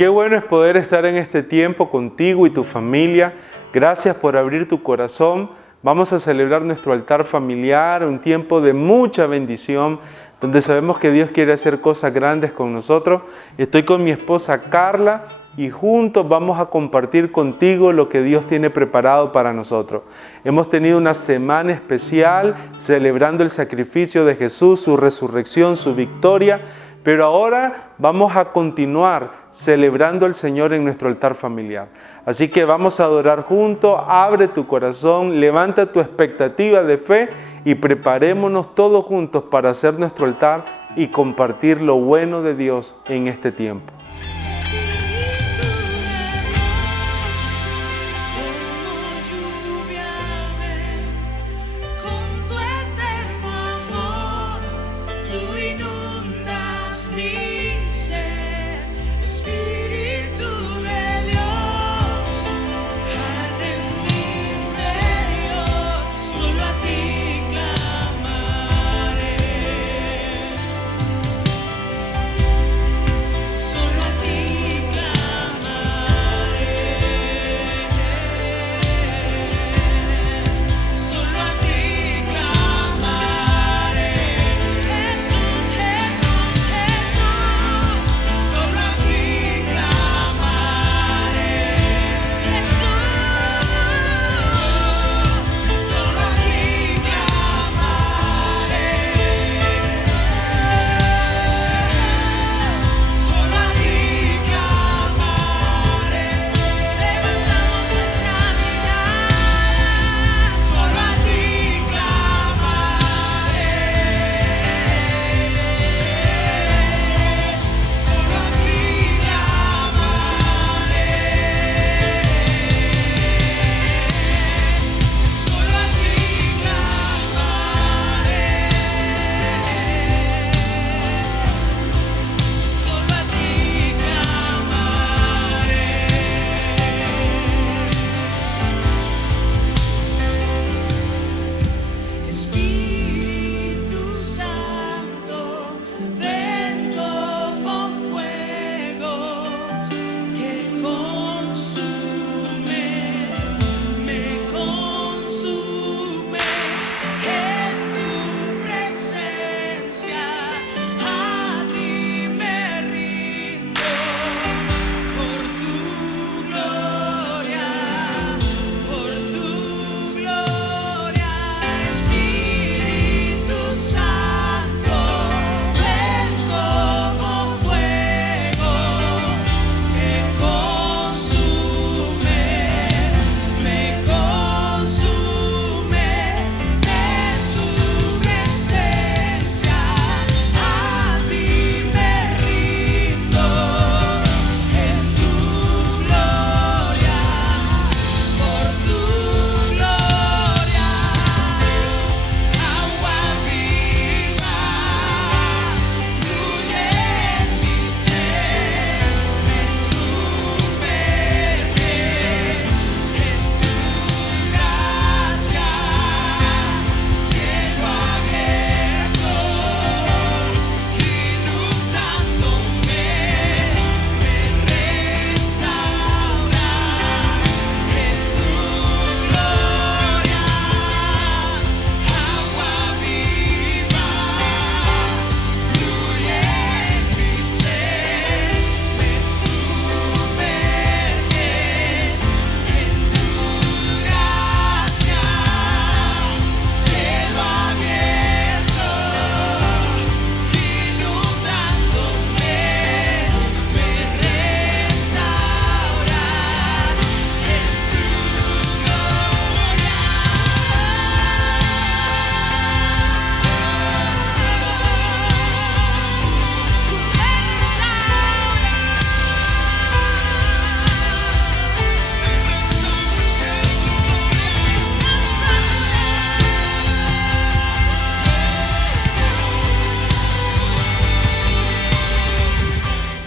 Qué bueno es poder estar en este tiempo contigo y tu familia. Gracias por abrir tu corazón. Vamos a celebrar nuestro altar familiar, un tiempo de mucha bendición, donde sabemos que Dios quiere hacer cosas grandes con nosotros. Estoy con mi esposa Carla y juntos vamos a compartir contigo lo que Dios tiene preparado para nosotros. Hemos tenido una semana especial celebrando el sacrificio de Jesús, su resurrección, su victoria. Pero ahora vamos a continuar celebrando al Señor en nuestro altar familiar. Así que vamos a adorar juntos, abre tu corazón, levanta tu expectativa de fe y preparémonos todos juntos para hacer nuestro altar y compartir lo bueno de Dios en este tiempo.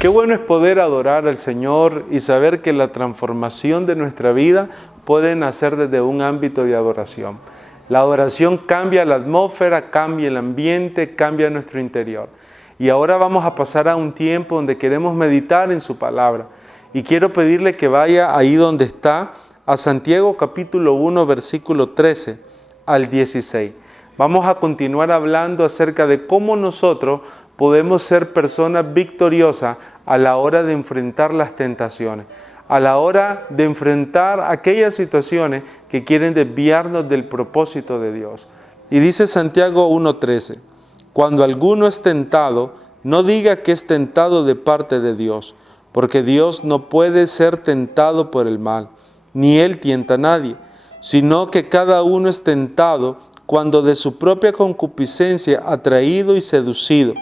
Qué bueno es poder adorar al Señor y saber que la transformación de nuestra vida puede nacer desde un ámbito de adoración. La adoración cambia la atmósfera, cambia el ambiente, cambia nuestro interior. Y ahora vamos a pasar a un tiempo donde queremos meditar en su palabra. Y quiero pedirle que vaya ahí donde está, a Santiago capítulo 1, versículo 13 al 16. Vamos a continuar hablando acerca de cómo nosotros podemos ser personas victoriosas a la hora de enfrentar las tentaciones, a la hora de enfrentar aquellas situaciones que quieren desviarnos del propósito de Dios. Y dice Santiago 1:13, cuando alguno es tentado, no diga que es tentado de parte de Dios, porque Dios no puede ser tentado por el mal, ni Él tienta a nadie, sino que cada uno es tentado cuando de su propia concupiscencia atraído y seducido.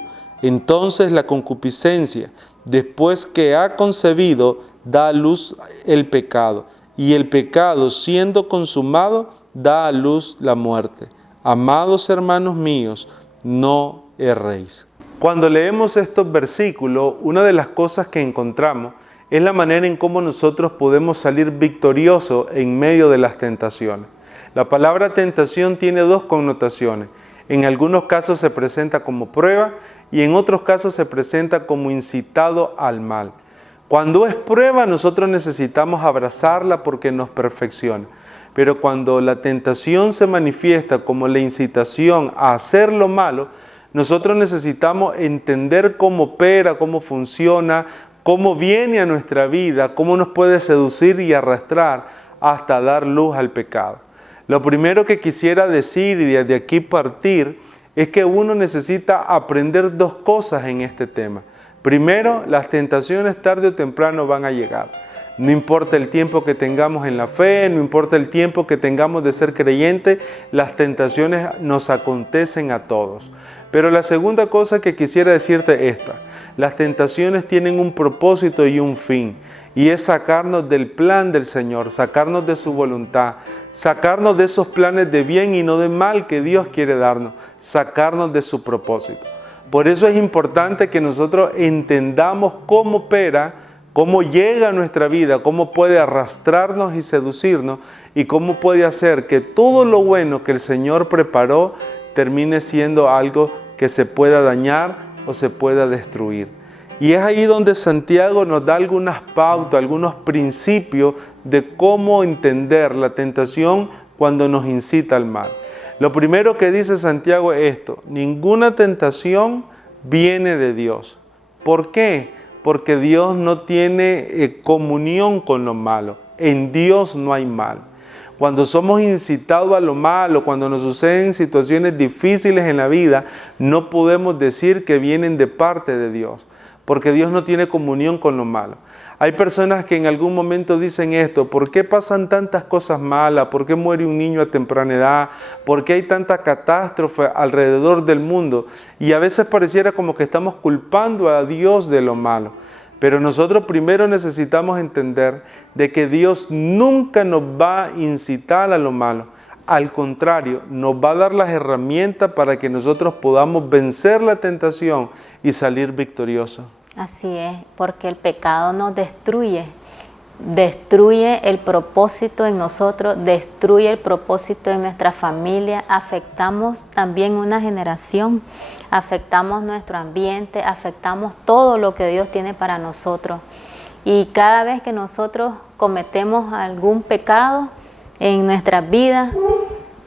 Entonces la concupiscencia, después que ha concebido, da a luz el pecado, y el pecado, siendo consumado, da a luz la muerte. Amados hermanos míos, no erréis. Cuando leemos estos versículos, una de las cosas que encontramos es la manera en cómo nosotros podemos salir victoriosos en medio de las tentaciones. La palabra tentación tiene dos connotaciones. En algunos casos se presenta como prueba y en otros casos se presenta como incitado al mal. Cuando es prueba, nosotros necesitamos abrazarla porque nos perfecciona. Pero cuando la tentación se manifiesta como la incitación a hacer lo malo, nosotros necesitamos entender cómo opera, cómo funciona, cómo viene a nuestra vida, cómo nos puede seducir y arrastrar hasta dar luz al pecado. Lo primero que quisiera decir y desde aquí partir es que uno necesita aprender dos cosas en este tema. Primero, las tentaciones tarde o temprano van a llegar. No importa el tiempo que tengamos en la fe, no importa el tiempo que tengamos de ser creyentes, las tentaciones nos acontecen a todos. Pero la segunda cosa que quisiera decirte es esta: las tentaciones tienen un propósito y un fin, y es sacarnos del plan del Señor, sacarnos de su voluntad, sacarnos de esos planes de bien y no de mal que Dios quiere darnos, sacarnos de su propósito. Por eso es importante que nosotros entendamos cómo opera, cómo llega a nuestra vida, cómo puede arrastrarnos y seducirnos y cómo puede hacer que todo lo bueno que el Señor preparó termine siendo algo que se pueda dañar o se pueda destruir. Y es ahí donde Santiago nos da algunas pautas, algunos principios de cómo entender la tentación cuando nos incita al mal. Lo primero que dice Santiago es esto: ninguna tentación viene de Dios. ¿Por qué? Porque Dios no tiene comunión con lo malo. En Dios no hay mal. Cuando somos incitados a lo malo, cuando nos suceden situaciones difíciles en la vida, no podemos decir que vienen de parte de Dios, porque Dios no tiene comunión con lo malo. Hay personas que en algún momento dicen esto: ¿por qué pasan tantas cosas malas? ¿Por qué muere un niño a temprana edad? ¿Por qué hay tanta catástrofe alrededor del mundo? Y a veces pareciera como que estamos culpando a Dios de lo malo. Pero nosotros primero necesitamos entender de que Dios nunca nos va a incitar a lo malo. Al contrario, nos va a dar las herramientas para que nosotros podamos vencer la tentación y salir victoriosos. Así es, porque el pecado nos destruye el propósito en nosotros, destruye el propósito en nuestra familia, afectamos también una generación, afectamos nuestro ambiente, afectamos todo lo que Dios tiene para nosotros. Y cada vez que nosotros cometemos algún pecado en nuestras vidas,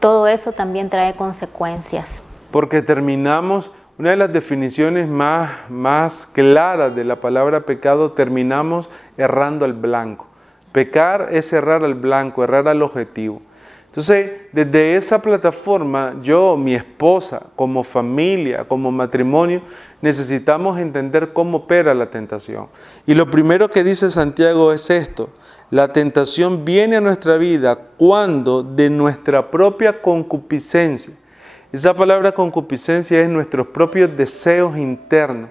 todo eso también trae consecuencias. Porque terminamos, una de las definiciones más claras de la palabra pecado, terminamos errando al blanco. Pecar es errar al blanco, errar al objetivo. Entonces, desde esa plataforma, yo, mi esposa, como familia, como matrimonio, necesitamos entender cómo opera la tentación. Y lo primero que dice Santiago es esto: la tentación viene a nuestra vida cuando de nuestra propia concupiscencia. Esa palabra concupiscencia es nuestros propios deseos internos.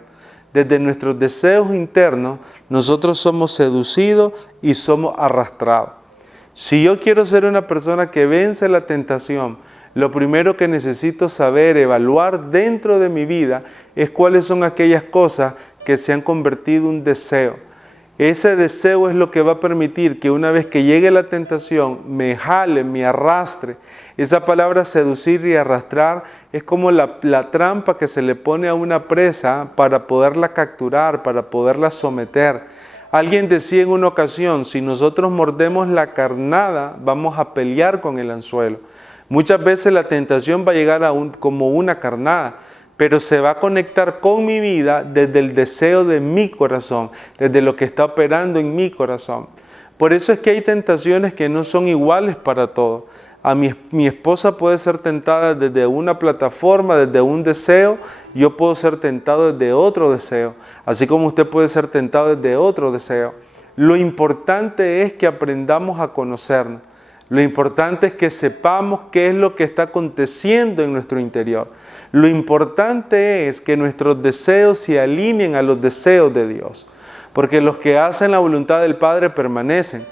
Desde nuestros deseos internos, nosotros somos seducidos y somos arrastrados. Si yo quiero ser una persona que vence la tentación, lo primero que necesito saber, evaluar dentro de mi vida, es cuáles son aquellas cosas que se han convertido en un deseo. Ese deseo es lo que va a permitir que una vez que llegue la tentación, me jale, me arrastre. Esa palabra seducir y arrastrar es como la trampa que se le pone a una presa para poderla capturar, para poderla someter. Alguien decía en una ocasión, si nosotros mordemos la carnada, vamos a pelear con el anzuelo. Muchas veces la tentación va a llegar como una carnada, pero se va a conectar con mi vida desde el deseo de mi corazón, desde lo que está operando en mi corazón. Por eso es que hay tentaciones que no son iguales para todos. Mi esposa puede ser tentada desde una plataforma, desde un deseo, yo puedo ser tentado desde otro deseo, así como usted puede ser tentado desde otro deseo. Lo importante es que aprendamos a conocernos. Lo importante es que sepamos qué es lo que está aconteciendo en nuestro interior. Lo importante es que nuestros deseos se alineen a los deseos de Dios, porque los que hacen la voluntad del Padre permanecen,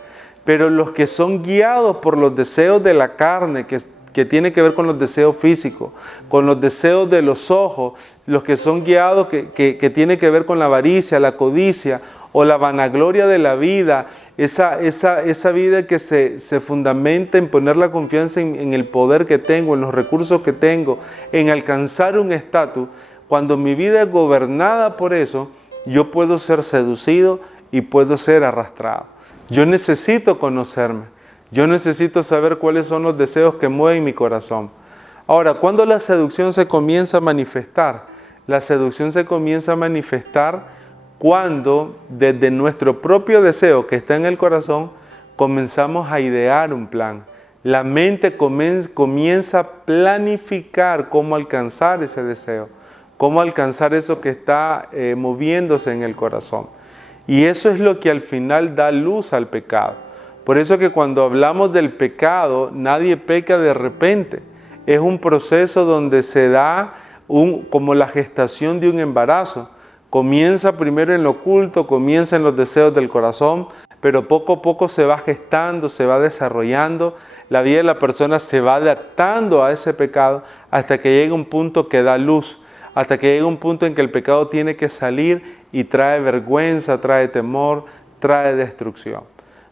pero los que son guiados por los deseos de la carne, que tiene que ver con los deseos físicos, con los deseos de los ojos, los que son guiados que tiene que ver con la avaricia, la codicia o la vanagloria de la vida, esa vida que se fundamenta en poner la confianza en el poder que tengo, en los recursos que tengo, en alcanzar un estatus. Cuando mi vida es gobernada por eso, yo puedo ser seducido y puedo ser arrastrado. Yo necesito conocerme. Yo necesito saber cuáles son los deseos que mueven mi corazón. Ahora, ¿cuándo la seducción se comienza a manifestar? La seducción se comienza a manifestar cuando desde nuestro propio deseo que está en el corazón comenzamos a idear un plan. La mente comienza a planificar cómo alcanzar ese deseo, cómo alcanzar eso que está moviéndose en el corazón. Y eso es lo que al final da luz al pecado. Por eso que cuando hablamos del pecado, nadie peca de repente. Es un proceso donde se da como la gestación de un embarazo. Comienza primero en lo oculto, comienza en los deseos del corazón, pero poco a poco se va gestando, se va desarrollando. La vida de la persona se va adaptando a ese pecado hasta que llega un punto que da luz, hasta que llega un punto en que el pecado tiene que salir y trae vergüenza, trae temor, trae destrucción.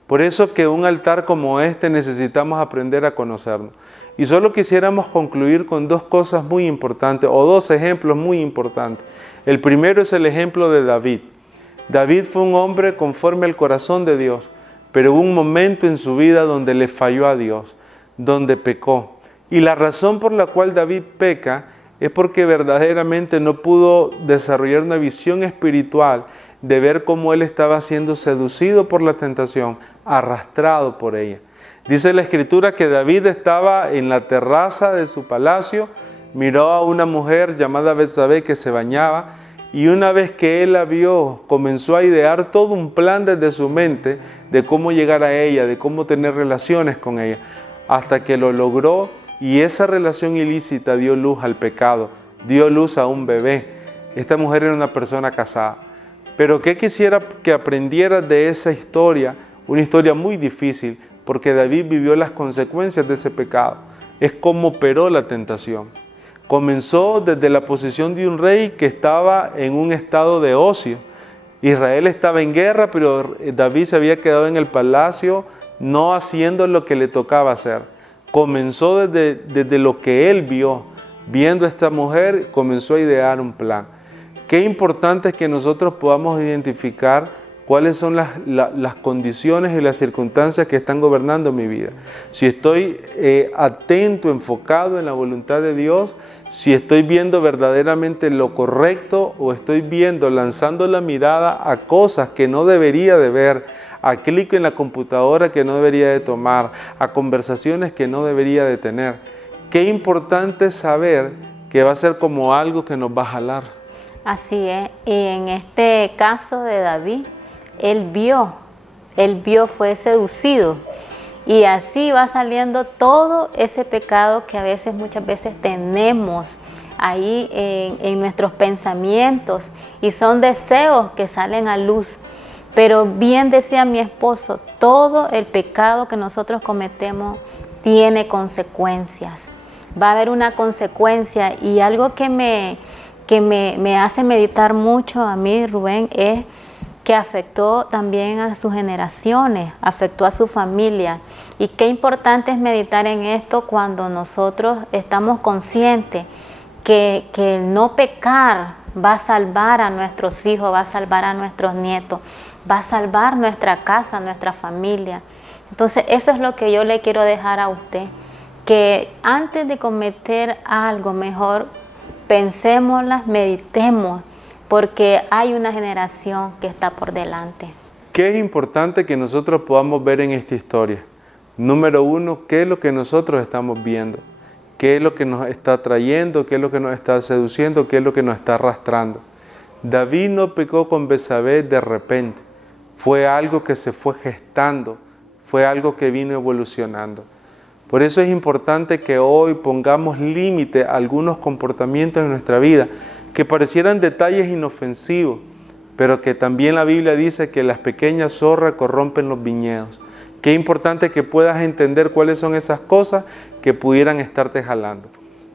Por eso que un altar como este necesitamos aprender a conocernos. Y solo quisiéramos concluir con dos cosas muy importantes, o dos ejemplos muy importantes. El primero es el ejemplo de David. David fue un hombre conforme al corazón de Dios, pero hubo un momento en su vida donde le falló a Dios, donde pecó. Y la razón por la cual David peca es porque verdaderamente no pudo desarrollar una visión espiritual de ver cómo él estaba siendo seducido por la tentación, arrastrado por ella. Dice la Escritura que David estaba en la terraza de su palacio, miró a una mujer llamada Betsabé que se bañaba, y una vez que él la vio, comenzó a idear todo un plan desde su mente de cómo llegar a ella, de cómo tener relaciones con ella, hasta que lo logró, y esa relación ilícita dio luz al pecado, dio luz a un bebé. Esta mujer era una persona casada. Pero ¿qué quisiera que aprendieras de esa historia? Una historia muy difícil, porque David vivió las consecuencias de ese pecado. Es como operó la tentación. Comenzó desde la posición de un rey que estaba en un estado de ocio. Israel estaba en guerra, pero David se había quedado en el palacio no haciendo lo que le tocaba hacer. Comenzó desde lo que él vio. Viendo a esta mujer, comenzó a idear un plan. Qué importante es que nosotros podamos identificar cuáles son las condiciones y las circunstancias que están gobernando mi vida. Si estoy atento, enfocado en la voluntad de Dios, si estoy viendo verdaderamente lo correcto o estoy viendo, lanzando la mirada a cosas que no debería de ver, a clic en la computadora que no debería de tomar, a conversaciones que no debería de tener. Qué importante es saber que va a ser como algo que nos va a jalar. Así es, y en este caso de David, él vio, fue seducido, y así va saliendo todo ese pecado que muchas veces tenemos ahí en nuestros pensamientos, y son deseos que salen a luz. Pero bien decía mi esposo, todo el pecado que nosotros cometemos tiene consecuencias. Va a haber una consecuencia, y algo que me hace meditar mucho a mí, Rubén, es que afectó también a sus generaciones, afectó a su familia. Y qué importante es meditar en esto cuando nosotros estamos conscientes que el no pecar va a salvar a nuestros hijos, va a salvar a nuestros nietos, va a salvar nuestra casa, nuestra familia. Entonces eso es lo que yo le quiero dejar a usted, que antes de cometer algo mejor pensémoslas, meditemos, porque hay una generación que está por delante. ¿Qué es importante que nosotros podamos ver en esta historia? Número uno, ¿qué es lo que nosotros estamos viendo? ¿Qué es lo que nos está atrayendo? ¿Qué es lo que nos está seduciendo? ¿Qué es lo que nos está arrastrando? David no pecó con Betsabé de repente. Fue algo que se fue gestando, fue algo que vino evolucionando. Por eso es importante que hoy pongamos límite a algunos comportamientos en nuestra vida que parecieran detalles inofensivos, pero que también la Biblia dice que las pequeñas zorras corrompen los viñedos. Qué importante que puedas entender cuáles son esas cosas que pudieran estarte jalando.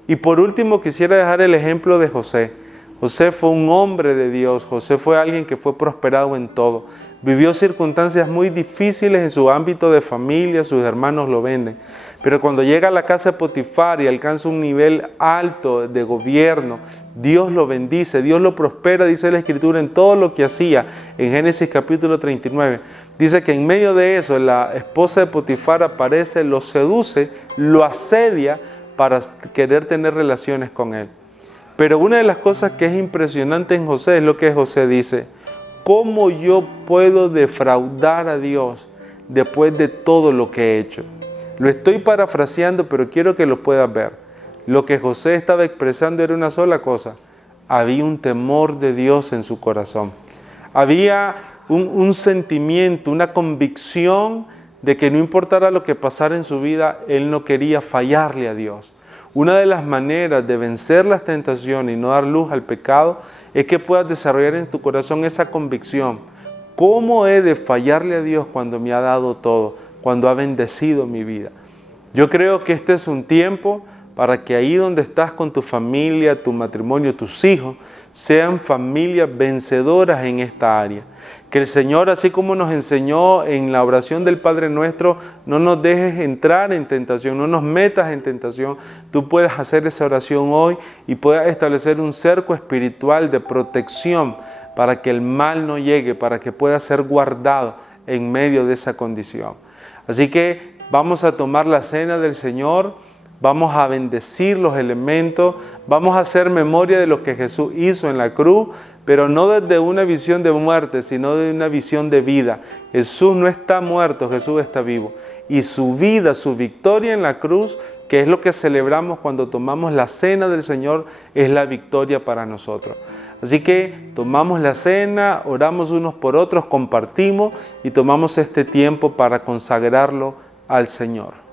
Y por último quisiera dejar el ejemplo de José. José fue un hombre de Dios, José fue alguien que fue prosperado en todo. Vivió circunstancias muy difíciles en su ámbito de familia, sus hermanos lo venden. Pero cuando llega a la casa de Potifar y alcanza un nivel alto de gobierno, Dios lo bendice, Dios lo prospera, dice la Escritura, en todo lo que hacía. En Génesis capítulo 39, dice que en medio de eso la esposa de Potifar aparece, lo seduce, lo asedia para querer tener relaciones con él. Pero una de las cosas que es impresionante en José es lo que José dice: ¿cómo yo puedo defraudar a Dios después de todo lo que he hecho? Lo estoy parafraseando, pero quiero que lo puedas ver. Lo que José estaba expresando era una sola cosa: había un temor de Dios en su corazón. Había un sentimiento, una convicción de que no importara lo que pasara en su vida, él no quería fallarle a Dios. Una de las maneras de vencer las tentaciones y no dar luz al pecado es que puedas desarrollar en tu corazón esa convicción. ¿Cómo he de fallarle a Dios cuando me ha dado todo, cuando ha bendecido mi vida? Yo creo que este es un tiempo para que ahí donde estás con tu familia, tu matrimonio, tus hijos, sean familias vencedoras en esta área. Que el Señor, así como nos enseñó en la oración del Padre Nuestro, no nos dejes entrar en tentación, no nos metas en tentación. Tú puedes hacer esa oración hoy y puedas establecer un cerco espiritual de protección para que el mal no llegue, para que pueda ser guardado en medio de esa condición. Así que vamos a tomar la cena del Señor, vamos a bendecir los elementos, vamos a hacer memoria de lo que Jesús hizo en la cruz, pero no desde una visión de muerte, sino de una visión de vida. Jesús no está muerto, Jesús está vivo. Y su vida, su victoria en la cruz, que es lo que celebramos cuando tomamos la cena del Señor, es la victoria para nosotros. Así que tomamos la cena, oramos unos por otros, compartimos y tomamos este tiempo para consagrarlo al Señor.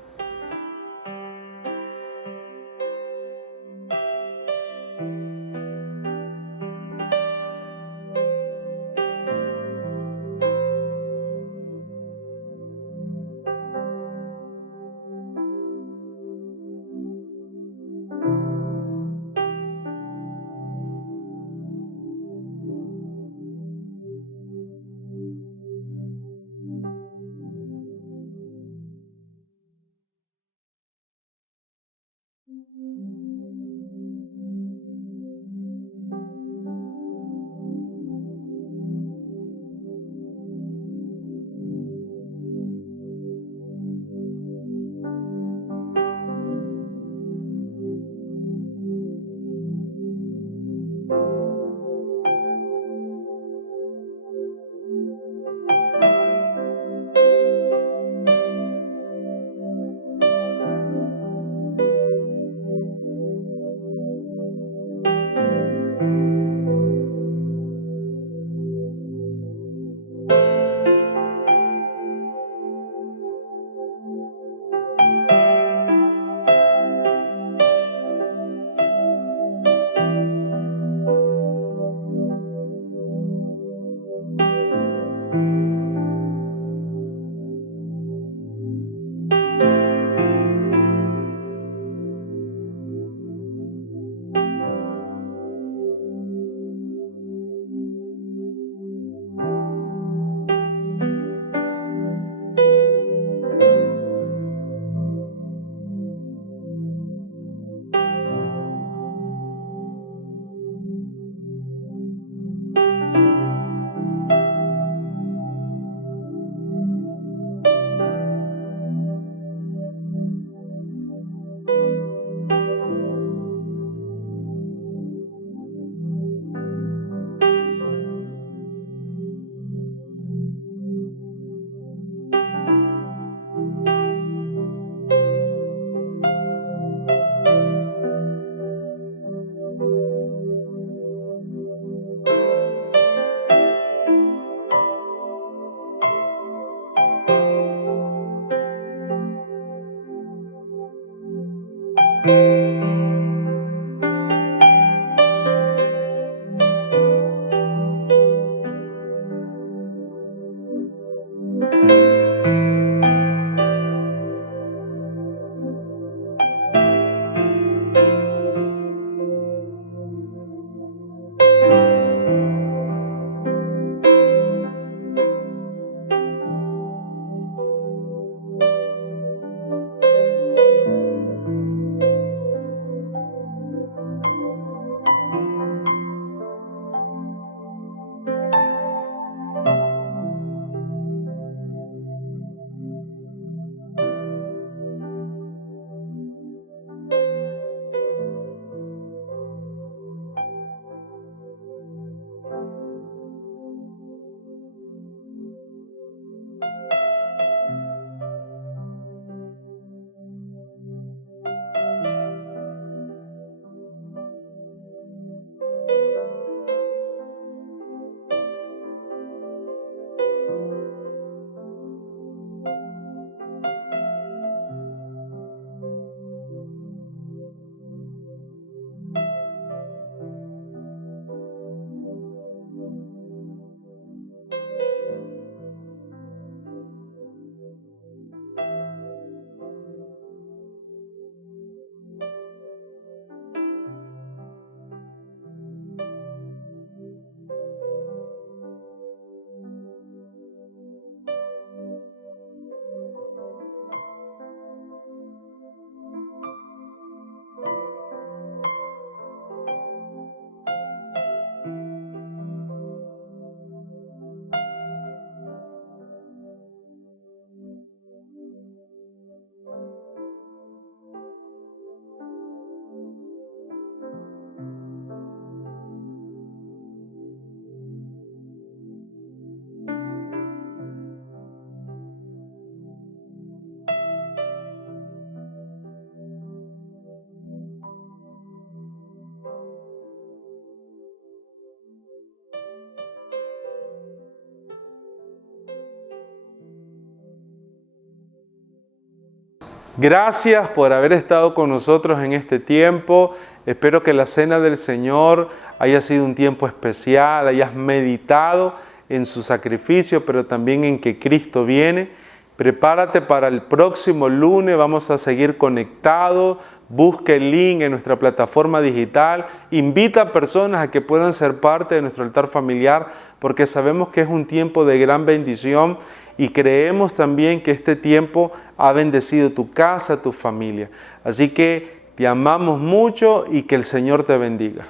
Gracias por haber estado con nosotros en este tiempo. Espero que la cena del Señor haya sido un tiempo especial, hayas meditado en su sacrificio, pero también en que Cristo viene. Prepárate para el próximo lunes, vamos a seguir conectados. Busca el link en nuestra plataforma digital. Invita a personas a que puedan ser parte de nuestro altar familiar, porque sabemos que es un tiempo de gran bendición y creemos también que este tiempo ha bendecido tu casa, tu familia. Así que te amamos mucho y que el Señor te bendiga.